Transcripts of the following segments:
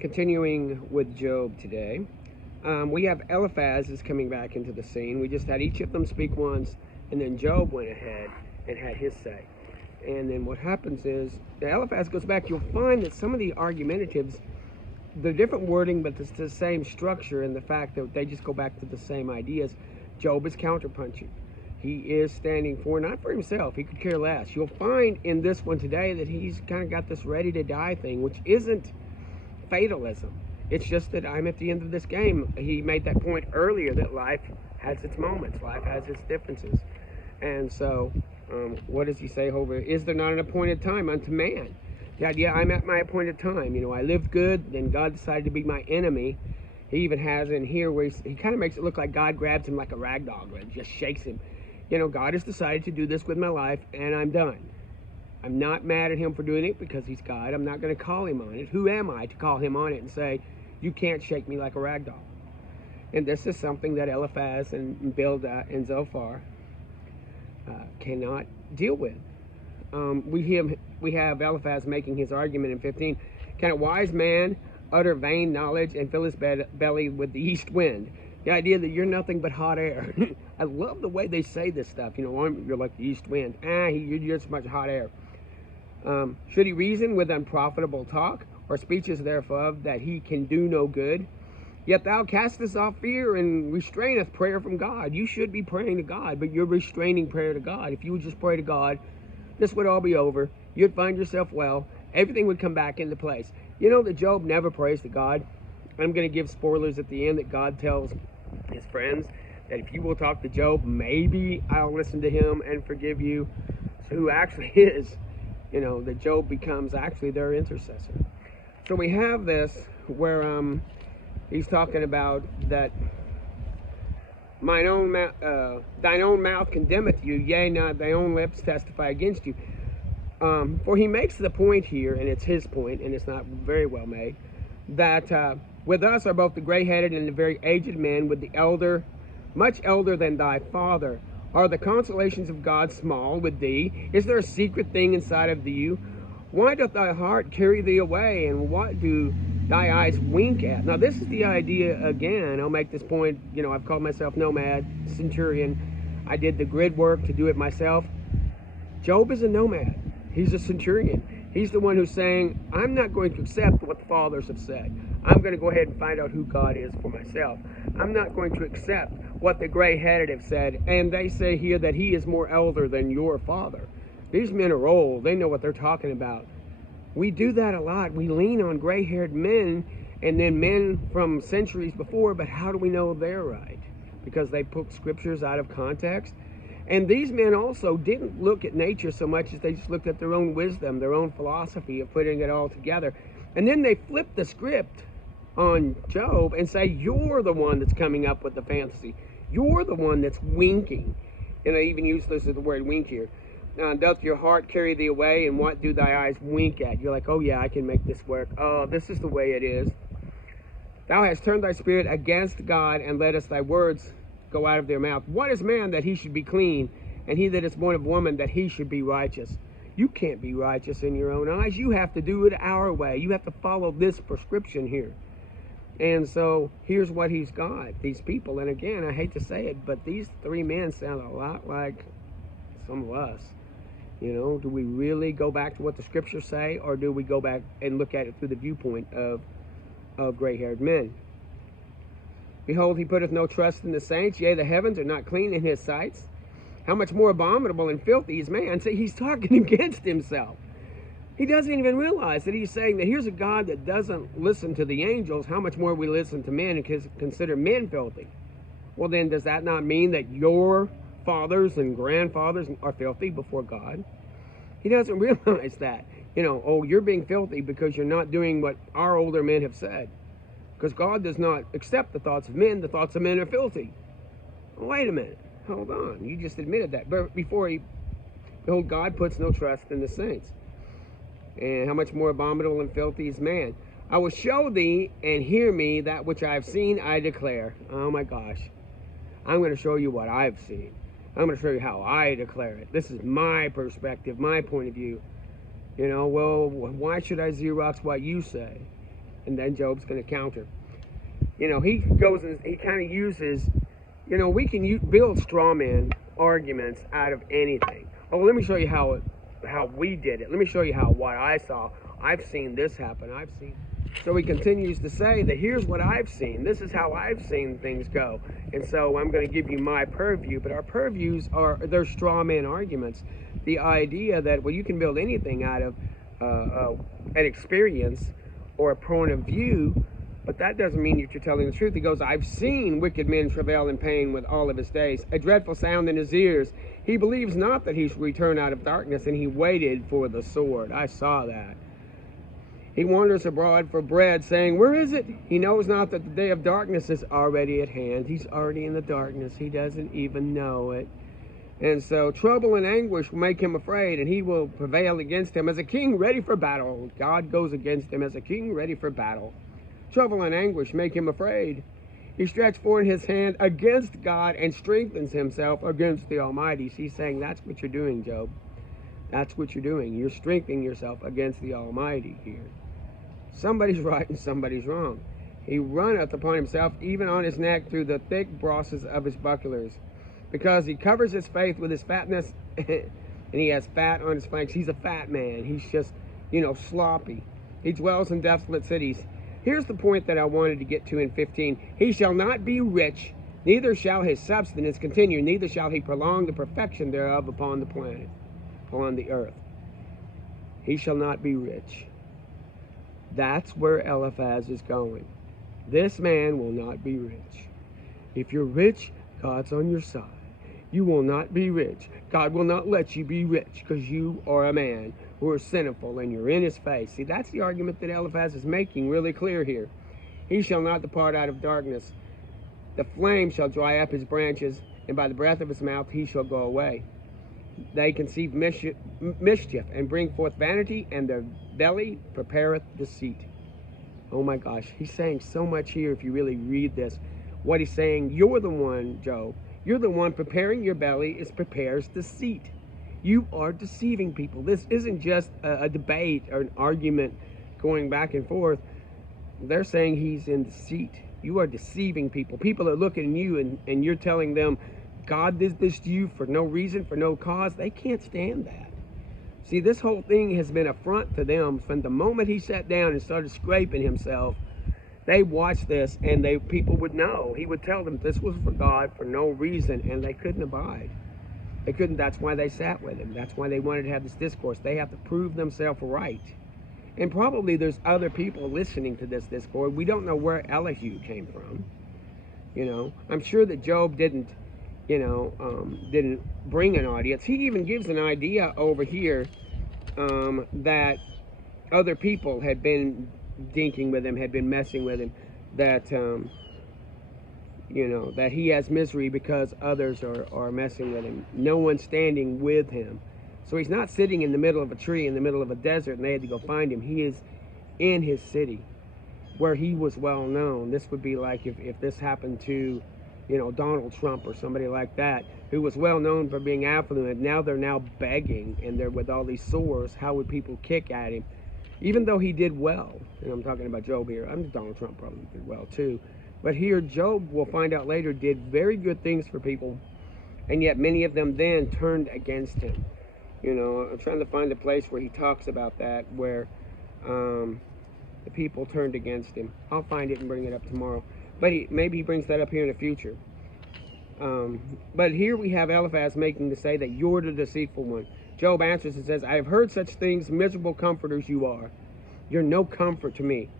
Continuing with Job today, we have Eliphaz is coming back into the scene. We just had each of them speak once, and then Job went ahead and had his say. And then what happens is, the Eliphaz goes back. You'll find that some of the argumentatives, the different wording, but it's the same structure, and the fact that they just go back to the same ideas. Job is counterpunching. He is standing for, not for himself, he could care less. You'll find in this one today that he's kind of got this ready to die thing, which isn't fatalism. It's just that I'm at the end of this game. He made that point earlier that life has its moments, life has its differences. And so, what does he say over? Is there not an appointed time unto man? The idea, I'm at my appointed time. You know, I lived good, then God decided to be my enemy. He even has in here where he kind of makes it look like God grabs him like a rag doll and just shakes him. You know, God has decided to do this with my life, and I'm done. I'm not mad at him for doing it because he's God. I'm not going to call him on it. Who am I to call him on it and say, you can't shake me like a rag doll? And this is something that Eilphaz and Bildad and Zophar cannot deal with. We have Eilphaz making his argument in 15. Can a wise man utter vain knowledge and fill his belly with the east wind? The idea that you're nothing but hot air. I love the way they say this stuff. You know, you're like the east wind. You're just much hot air. Should he reason with unprofitable talk, or speeches thereof that he can do no good? Yet thou castest off fear and restraineth prayer from God. You should be praying to God, but you're restraining prayer to God. If you would just pray to God, this would all be over. You'd find yourself well. Everything would come back into place. You know that Job never prays to God. I'm going to give spoilers at the end that God tells his friends that if you will talk to Job, maybe I'll listen to him and forgive you. So who actually is, you know, that Job becomes actually their intercessor. So we have this where he's talking about that thine own mouth condemneth you, yea, not thy own lips testify against you. For he makes the point here, and it's his point, and it's not very well made, that with us are both the gray-headed and the very aged men, with the elder, much elder than thy father. Are the consolations of God small with thee? Is there a secret thing inside of you? Why doth thy heart carry thee away, and what do thy eyes wink at? Now this is the idea again. I'll make this point. You know, I've called myself nomad, centurion. I did the grid work to do it myself. Job is a nomad. He's a centurion. He's the one who's saying, I'm not going to accept what the fathers have said. I'm going to go ahead and find out who God is for myself. I'm not going to accept what the gray-headed have said. And they say here that he is more elder than your father. These men are old. They know what they're talking about. We do that a lot. We lean on gray-haired men and then men from centuries before, but how do we know they're right? Because they put scriptures out of context. And these men also didn't look at nature so much as they just looked at their own wisdom, their own philosophy of putting it all together. And then they flip the script on Job and say, you're the one that's coming up with the fantasy. You're the one that's winking. And I even use this as the word wink here. Doth your heart carry thee away, and what do thy eyes wink at? You're like, oh yeah, I can make this work. Oh, this is the way it is. Thou hast turned thy spirit against God, and lettest thy words go out of their mouth. What is man that he should be clean, and he that is born of woman that he should be righteous? You can't be righteous in your own eyes. You have to do it our way. You have to follow this prescription here. And so here's what he's got, these people. And again, I hate to say it, but these three men sound a lot like some of us. You know, do we really go back to what the scriptures say, or do we go back and look at it through the viewpoint of gray-haired men? Behold, he putteth no trust in the saints, yea, the heavens are not clean in his sights. How much more abominable and filthy is man? See, he's talking against himself. He doesn't even realize that he's saying that here's a God that doesn't listen to the angels. How much more we listen to men and consider men filthy? Well, then, does that not mean that your fathers and grandfathers are filthy before God? He doesn't realize that. You know, oh, you're being filthy because you're not doing what our older men have said. Because God does not accept the thoughts of men. The thoughts of men are filthy. Well, wait a minute. Hold on. You just admitted that. But behold, God puts no trust in the saints. And how much more abominable and filthy is man? I will show thee and hear me that which I have seen, I declare. Oh my gosh. I'm going to show you what I've seen. I'm going to show you how I declare it. This is my perspective, my point of view. You know, well, why should I Xerox what you say? and then Job's going to counter. He goes and he kind of uses, we can build straw man arguments out of anything. Oh, let me show you how we did it. Let me show you what I saw. I've seen this happen. So he continues to say that here's what I've seen. This is how I've seen things go. And so I'm going to give you my purview. But our purviews they're straw man arguments. The idea that, well, you can build anything out of an experience or a point of view, but that doesn't mean that you're telling the truth. He goes, I've seen wicked men travail in pain with all of his days, a dreadful sound in his ears. He believes not that he shall return out of darkness, and he waited for the sword. I saw that. He wanders abroad for bread, saying, where is it? He knows not that the day of darkness is already at hand. He's already in the darkness. He doesn't even know it. And so trouble and anguish will make him afraid, and he will prevail against him as a king ready for battle. God goes against him as a king ready for battle. Trouble and anguish make him afraid. He stretched forth his hand against God and strengthens himself against the Almighty. He's saying that's what you're doing, Job. That's what you're doing. You're strengthening yourself against the Almighty here. Somebody's right and somebody's wrong. He runneth upon himself, even on his neck, through the thick brosses of his bucklers, because he covers his face with his fatness, and he has fat on his flanks. He's a fat man. He's just, sloppy. He dwells in desolate cities. Here's the point that I wanted to get to in 15. He shall not be rich, neither shall his substance continue, neither shall he prolong the perfection thereof upon the planet, upon the earth. He shall not be rich. That's where Eilphaz is going. This man will not be rich. If you're rich, God's on your side. You will not be rich. God will not let you be rich because you are a man who are sinful and you're in his face. See, that's the argument that Eilphaz is making really clear here. He shall not depart out of darkness. The flame shall dry up his branches, and by the breath of his mouth he shall go away. They conceive mischief and bring forth vanity, and their belly prepareth deceit. Oh my gosh, he's saying so much here if you really read this. What he's saying, you're the one, Job. You're the one preparing your belly prepares deceit. You are deceiving people. This isn't just a debate or an argument going back and forth. They're saying he's in deceit. You are deceiving people. People are looking at you and you're telling them, God did this to you for no reason, for no cause. They can't stand that. See, this whole thing has been an affront to them from the moment he sat down and started scraping himself. They watched this, and people would know. He would tell them this was for God for no reason, and they couldn't abide. They couldn't. That's why they sat with him. That's why they wanted to have this discourse. They have to prove themselves right. And probably there's other people listening to this discourse. We don't know where Elihu came from. I'm sure that Job didn't bring an audience. He even gives an idea over here that other people had been dinking with him, had been messing with him, that that he has misery because others are messing with him. No one's standing with him. So he's not sitting in the middle of a tree in the middle of a desert and they had to go find him. He is in his city where he was well known. This would be like if this happened to Donald Trump or somebody like that, who was well known for being affluent. Now they're begging, and they're with all these sores. How would people kick at him? Even though he did well, and I'm talking about Job here. Donald Trump probably did well too. But here, Job, we'll find out later, did very good things for people, and yet many of them then turned against him. I'm trying to find a place where he talks about that, where the people turned against him. I'll find it and bring it up tomorrow. But maybe he brings that up here in the future. But here we have Eilphaz making to say that you're the deceitful one. Job answers and says, I have heard such things, miserable comforters you are. You're no comfort to me.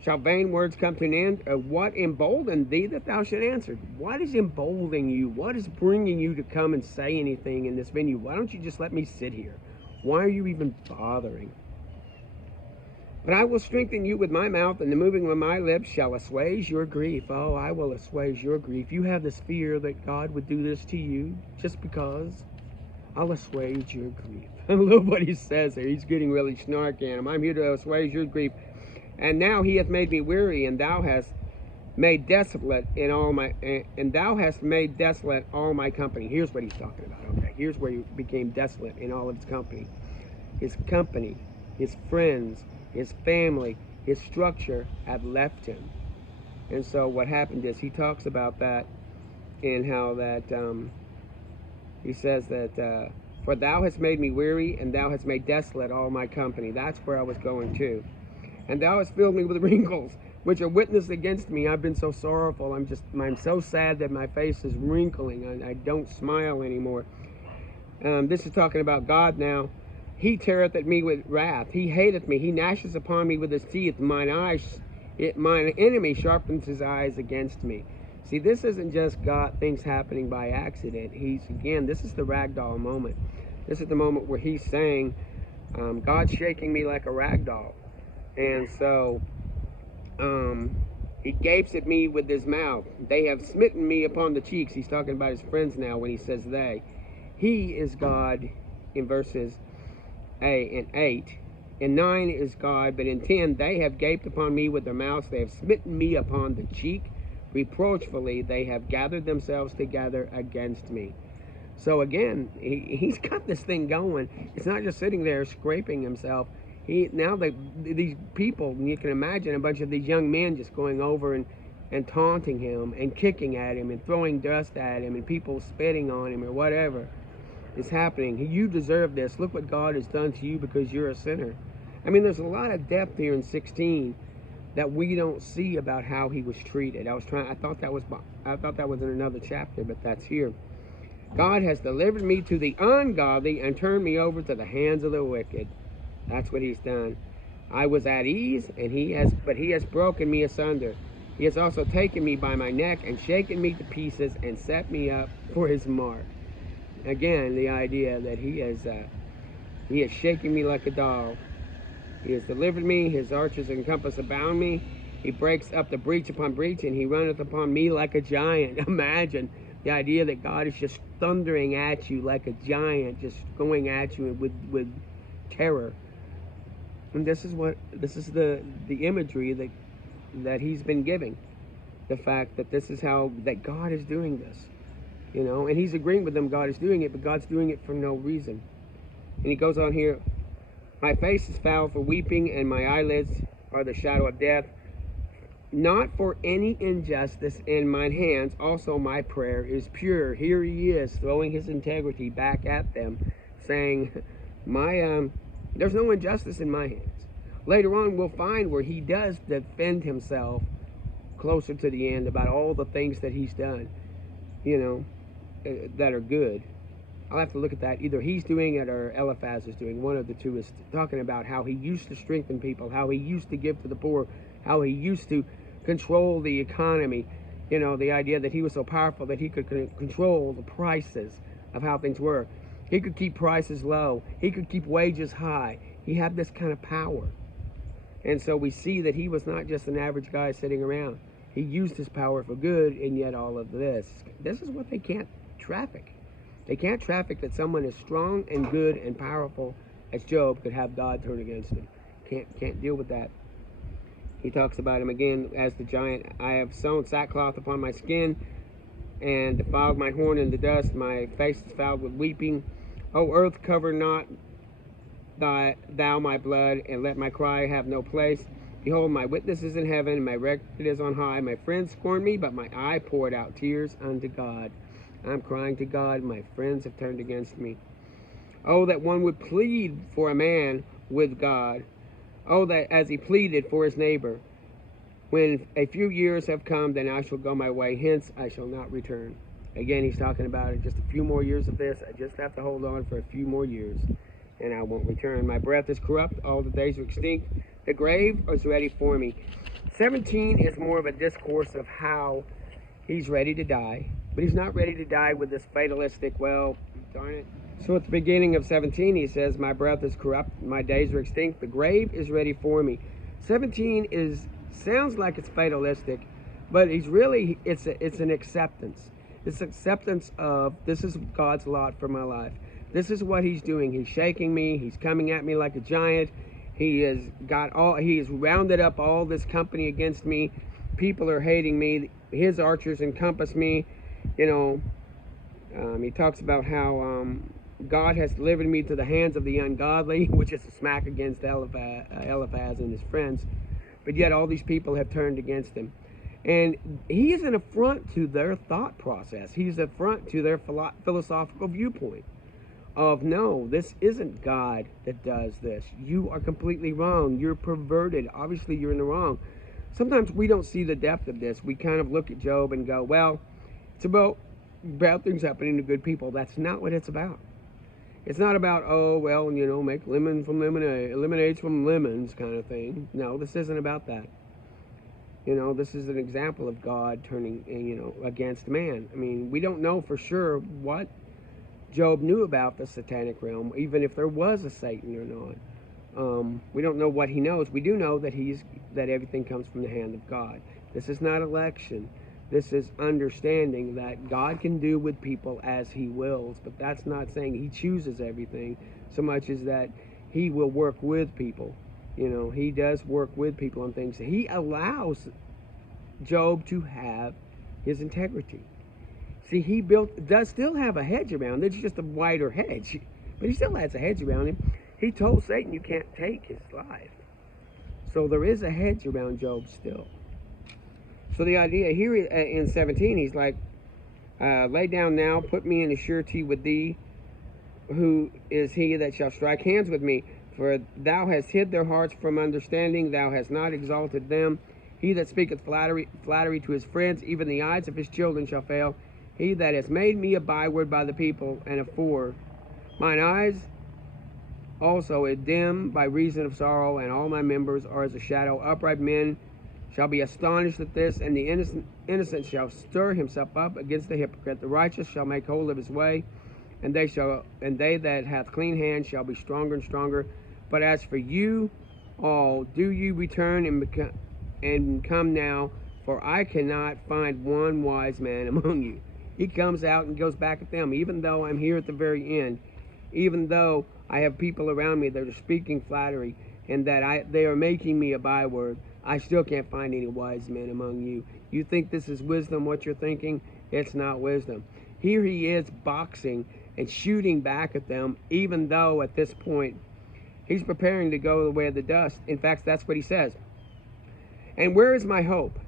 Shall vain words come to an end? What emboldened thee that thou should answer? What is emboldening you? What is bringing you to come and say anything in this venue? Why don't you just let me sit here? Why are you even bothering? But I will strengthen you with my mouth, and the moving of my lips shall assuage your grief. Oh, I will assuage your grief. You have this fear that God would do this to you just because. I'll assuage your grief. I love what he says there. He's getting really snarky at him. I'm here to assuage your grief. And now he hath made me weary, and thou hast made desolate all my company. Here's what he's talking about. Okay, here's where he became desolate in all of his company. His friends, his family, his structure had left him. And so what happened is he talks about that in how that he says that for thou hast made me weary, and thou hast made desolate all my company. That's where I was going to. And thou hast filled me with wrinkles, which are witness against me. I've been so sorrowful. I'm so sad that my face is wrinkling. I don't smile anymore. This is talking about God now. He teareth at me with wrath. He hateth me. He gnasheth upon me with his teeth. Mine enemy sharpens his eyes against me. See, this isn't just God, things happening by accident. This is the ragdoll moment. This is the moment where he's saying, God's shaking me like a ragdoll. And so, he gapes at me with his mouth. They have smitten me upon the cheeks. He's talking about his friends now when he says they. He is God in verses 8. In 9 is God, but in 10, they have gaped upon me with their mouths. They have smitten me upon the cheek. Reproachfully, they have gathered themselves together against me. So again, he's got this thing going. It's not just sitting there scraping himself. These people, you can imagine a bunch of these young men just going over and taunting him and kicking at him and throwing dust at him and people spitting on him or whatever is happening. You deserve this. Look what God has done to you because you're a sinner. I mean, there's a lot of depth here in 16 that we don't see about how he was treated. I thought that was in another chapter, but that's here. God has delivered me to the ungodly and turned me over to the hands of the wicked. That's what he's done. I was at ease, but he has broken me asunder. He has also taken me by my neck and shaken me to pieces and set me up for his mark. Again, the idea that he has shaken me like a doll. He has delivered me. His arches and compass abound me. He breaks up the breach upon breach, and he runneth upon me like a giant. Imagine the idea that God is just thundering at you like a giant, just going at you with terror. And this is the imagery that he's been giving. The fact that this is how that God is doing this. And he's agreeing with them God is doing it, but God's doing it for no reason. And he goes on here, my face is foul for weeping, and my eyelids are the shadow of death. Not for any injustice in mine hands, also my prayer is pure. Here he is, throwing his integrity back at them, saying, there's no injustice in my hands. Later on, we'll find where he does defend himself closer to the end about all the things that he's done, that are good. I'll have to look at that. Either he's doing it or Eilphaz is doing. One of the two is talking about how he used to strengthen people, how he used to give to the poor, how he used to control the economy. The idea that he was so powerful that he could control the prices of how things were. He could keep prices low. He could keep wages high. He had this kind of power. And so we see that he was not just an average guy sitting around. He used his power for good, and yet all of this. This is what they can't traffic. They can't traffic that someone as strong and good and powerful as Job could have God turn against him. Can't deal with that. He talks about him again as the giant. I have sewn sackcloth upon my skin and defiled my horn in the dust. My face is fouled with weeping. O earth, cover not thou my blood, and let my cry have no place. Behold, my witness is in heaven, and my record is on high. My friends scorned me, but my eye poured out tears unto God. I'm crying to God. My friends have turned against me. Oh, that one would plead for a man with God. Oh, that as he pleaded for his neighbor. When a few years have come, then I shall go my way. Hence, I shall not return. Again, he's talking about it. Just a few more years of this. I just have to hold on for a few more years, and I won't return. My breath is corrupt. All the days are extinct. The grave is ready for me. 17 is more of a discourse of how he's ready to die. But he's not ready to die with this fatalistic, well, darn it. So at the beginning of 17, he says, my breath is corrupt. My days are extinct. The grave is ready for me. 17 sounds like it's fatalistic, but it's an acceptance. This acceptance of, this is God's lot for my life. This is what he's doing. He's shaking me. He's coming at me like a giant. He has rounded up all this company against me. People are hating me. His archers encompass me. He talks about how God has delivered me to the hands of the ungodly, which is a smack against Eilphaz and his friends. but yet all these people have turned against him. And he is an affront to their thought process. He's an affront to their philosophical viewpoint of, no, this isn't God that does this. You are completely wrong. You're perverted. Obviously, you're in the wrong. Sometimes we don't see the depth of this. We kind of look at Job and go, well, it's about bad things happening to good people. That's not what it's about. It's not about, oh, well, make lemon from lemonade, lemonades from lemons kind of thing. No, this isn't about that. This is an example of God turning, against man. I mean, we don't know for sure what Job knew about the satanic realm, even if there was a Satan or not. We don't know what he knows. We do know that that everything comes from the hand of God. This is not election. This is understanding that God can do with people as he wills, but that's not saying he chooses everything so much as that he will work with people. He does work with people on things. He allows Job to have his integrity. See, he does still have a hedge around. It's just a wider hedge, but he still has a hedge around him. He told Satan, you can't take his life. So there is a hedge around Job still. So the idea here in 17, he's like, lay down now, put me in a surety with thee, who is he that shall strike hands with me? For thou hast hid their hearts from understanding, thou hast not exalted them. He that speaketh flattery to his friends, even the eyes of his children shall fail. He that has made me a byword by the people, and afore mine eyes also is dim by reason of sorrow, and all my members are as a shadow. Upright men shall be astonished at this, and the innocent shall stir himself up against the hypocrite. The righteous shall make hold of his way, and they that hath clean hands shall be stronger and stronger. But as for you all, do you return and come now, for I cannot find one wise man among you. He comes out and goes back at them, even though I'm here at the very end, even though I have people around me that are speaking flattery and that they are making me a byword. I still can't find any wise men among you. You think this is wisdom, what you're thinking? It's not wisdom. Here he is boxing and shooting back at them, even though at this point he's preparing to go the way of the dust. In fact, that's what he says. And where is my hope?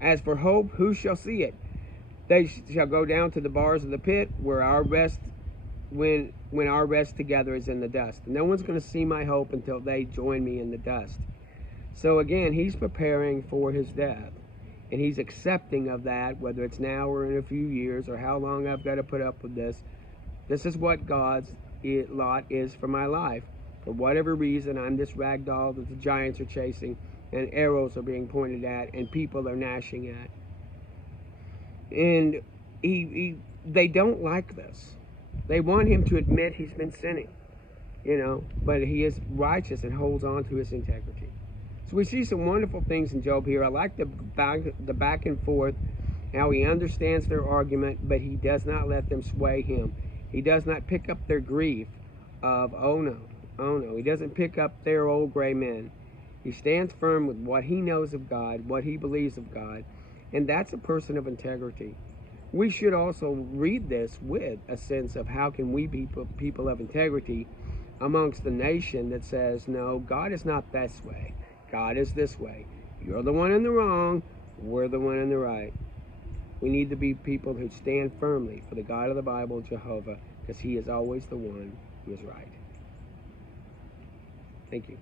As for hope, who shall see it? They shall go down to the bars of the pit, where our rest, when our rest together is in the dust. No one's going to see my hope until they join me in the dust. So again, he's preparing for his death, and he's accepting of that, whether it's now or in a few years, or how long I've got to put up with this. This is what God's lot is for my life. For whatever reason, I'm this rag doll that the giants are chasing, and arrows are being pointed at, and people are gnashing at. And they don't like this. They want him to admit he's been sinning, but he is righteous and holds on to his integrity. So we see some wonderful things in Job here. I like the back and forth, how he understands their argument, but he does not let them sway him. He does not pick up their grief of, oh no. He doesn't pick up their old gray men. He stands firm with what he knows of God, what he believes of God, and that's a person of integrity. We should also read this with a sense of how can we be people of integrity amongst the nation that says, no, God is not this way. God is this way. You're the one in the wrong. We're the one in the right. We need to be people who stand firmly for the God of the Bible, Jehovah, because he is always the one who is right. Thank you.